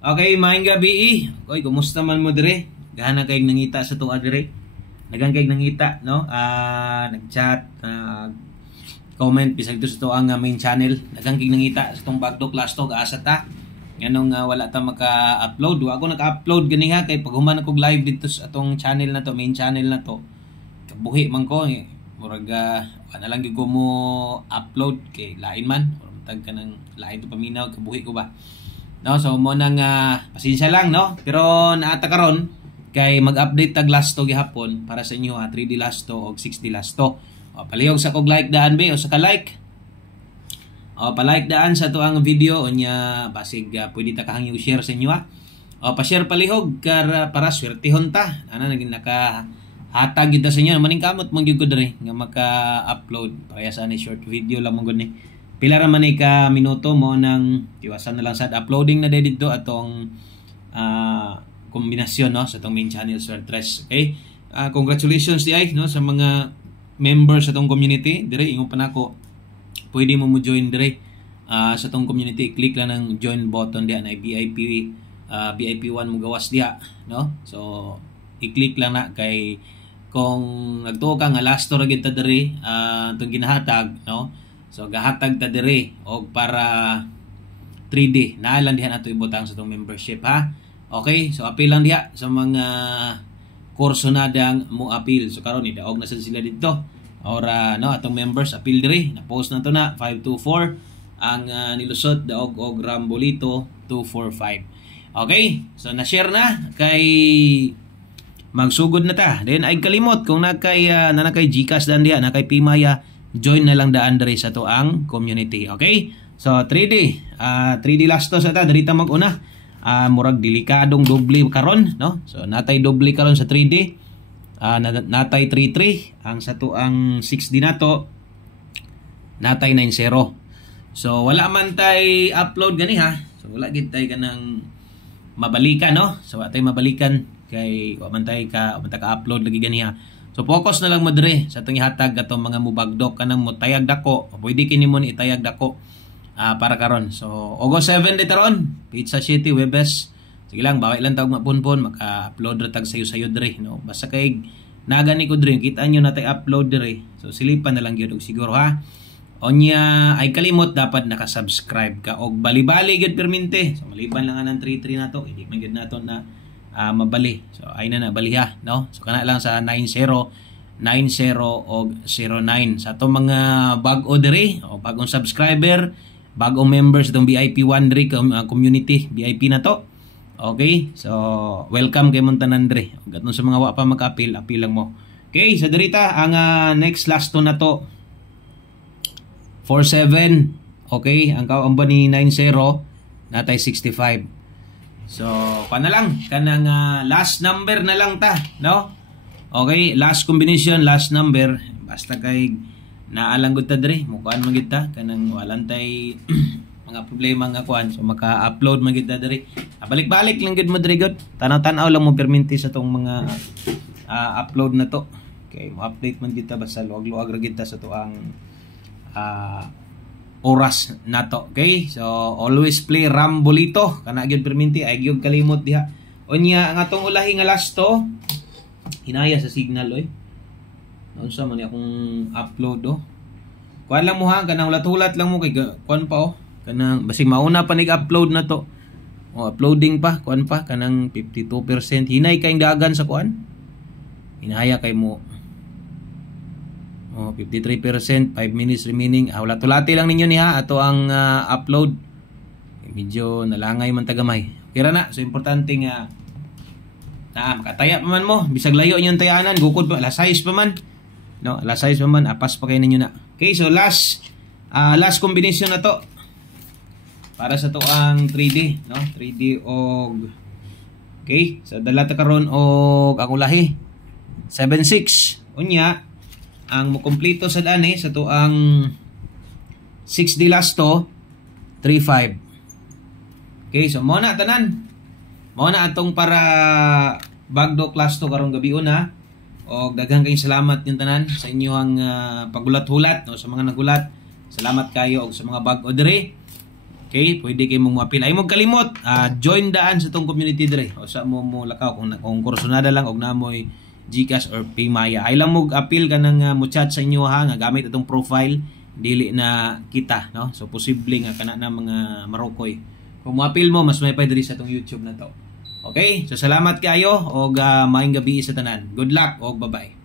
Okay, maayong gabi. Okay, kumusta man mo dire? Gahana kay nangita sa tuwa dire. Nagang kay nangita, no? Nag-chat, comment bisag dito sa tuwa nga main channel. Nagang kay nangita sa tong bagdo class to gaasa ta. Nganong wala ta maka-upload. Wa ako naka-upload ganiha kay pag human ako live dito sa atong channel na to, main channel na to. Kabuhi man ko murag wala lang gyud ko mo upload kay lain man. Tag ka ng lain to paminaw kabuhi ko ba. No, so mo nang pasensya lang, no? Pero naata karon kay mag-update tag last to gihapon para sa inyo 3D last to og 6D last to. O palihog sa kog like daan be o sa ka-like. O pa-like daan sa to ang video unya basig pwede ta kahang i-share sa inyo O pa-share palihog para swertehon ta. Ana naging hatag gyud sa inyo maning kamot mong gyud ko diri nga maka-upload kaya sa ni short video lang mo gud ni. Pila ra man ka minuto mo nang iwasan na lang sad uploading na dito atong kombinasyon no sa atong main channel Sir Tres. Okay? Congratulations di ay no sa mga members sa atong community. Dire ingon pa nako. Pwede mo join dire sa atong community. Click lang ng join button diha na VIP VIP1 mo gawas diha no. So i-click lang na kay kung nagtuo ka nga last to ra gid ta dire atong ginahatag no. So gahatag ta dire og para 3D naa lang diha nato ibutang sa tong membership ha. Okay, so appeal lang diha sa mga kurso na dang mo appeal. So karon ni daog na sila dito. Ora no atong members appeal dire na post na to na 524 ang nilusot daog og Rambolito 245. Okay, so na-share na kay magsugod na ta. Then ay kalimot kung nakay GCash dan diha nakay Pimaya join na lang daan diri sa to ang community. Okay? So 3D 3D last to sa ta diri ta mag-una. Murag delikadong doble karon no. So natay doble karon sa 3D. Natay 3-3 ang sa to ang 6D nato. Natay 9-0. So wala man tay upload gani ha. So wala gid tay kanang mabalikan no. So wala tay mabalikan kay wa man tay ka-upload lagi gani ha. So focus na lang mo dire sa atong ihatag atong mga mubagdok kanang mo tayag dako. Pwede kini mo ni itayag dako para karon. So August 7 dito ron, Pizza City Webes. Sige lang baway lang tawag mapunpon maka-upload ra tag sayo dire no. Basta kay nagani ko dire kita nyo natay upload dire. So silipan na lang gyud siguro ha. Onya ay kalimot dapat naka-subscribe ka og bali-bali gyud permente. So maliban lang ng 33 nato, hindi man gyud nato na mabali. So ay na baliha no. So kana lang sa 90 og 09 sa to mga bag-o diri o bagong subscriber, bagong members itong VIP1 diri community VIP na to. Okay? So welcome kay Montanan diri. Gatnon sa mga wa pa maka-appeal, appeal lang mo. Okay, sa dirita ang next last to na to 47. Okay, ang kaamba ni 90 natay 65. So, na lang kanang last number na lang ta, no? Okay, last combination, last number. Basta kay naalang gud ta dire, mukaan man gid ta kanang walan tay mga problema nga kuan. So maka-upload man gid ta dire. Balik-balik lang gid mo dire gud. Tanaw-tanaw lang mo perminti sa tong mga upload na to. Okay, mo update man gid ta basta luag-luag ra gid ta sa to ang oras nato. Okay? So always play Rambolito kana gyud perminti ay gyud kalimot diha. Unya ang atong ulahi nga last to hinaya sa signal oy. Unsa man ni akong upload Kuan lang mo ha kanang ulat-ulat lang mo kay kuan pa kanang basig mauna pa nig-upload na to. Uploading pa kuan pa kanang 52% hinay kay dagan sa kuan. Hinaya kay mo 53%, 5 minutes remaining. Ulat-ulati lang ninyo niha ato ang upload. Medyo nalangay man tagamay. Kira na, so importante nga makataya pa man mo, bisag layo inyong tayanan, gukod pa, alas 6 pa man. No, alas 6 pa man, apas pa kayo ninyo na. Okay, so last combination na to. Para sa to ang 3D, no? 3D og okay, so dala ta karon og akong lahi 76. Unya ang mukompleto sa dani sa to ang 6D last to 35. Okay, so mo na tanan. Mo na atong para bagdo class to karong gabi una. Og daghang kayong salamat yung tanan sa inyo ang paggulat-hulat no sa mga nagulat. Salamat kayo og sa mga bag-o diri. Okay, pwede kayo mong appeal. Ay mo kalimot, join daan sa tong community dire. O sa mo lakaw kung kursunada lang og namoy GCash or Paymaya. Ay lang mo appeal ka nang mo chat sa inyo ha nga gamit itong profile dili na kita, no? So posible nga kana na mga marokoy. Kung mo appeal mo mas may pa diri sa tong YouTube na to. Okay? So salamat kayo og maayong gabi sa tanan. Good luck og bye-bye.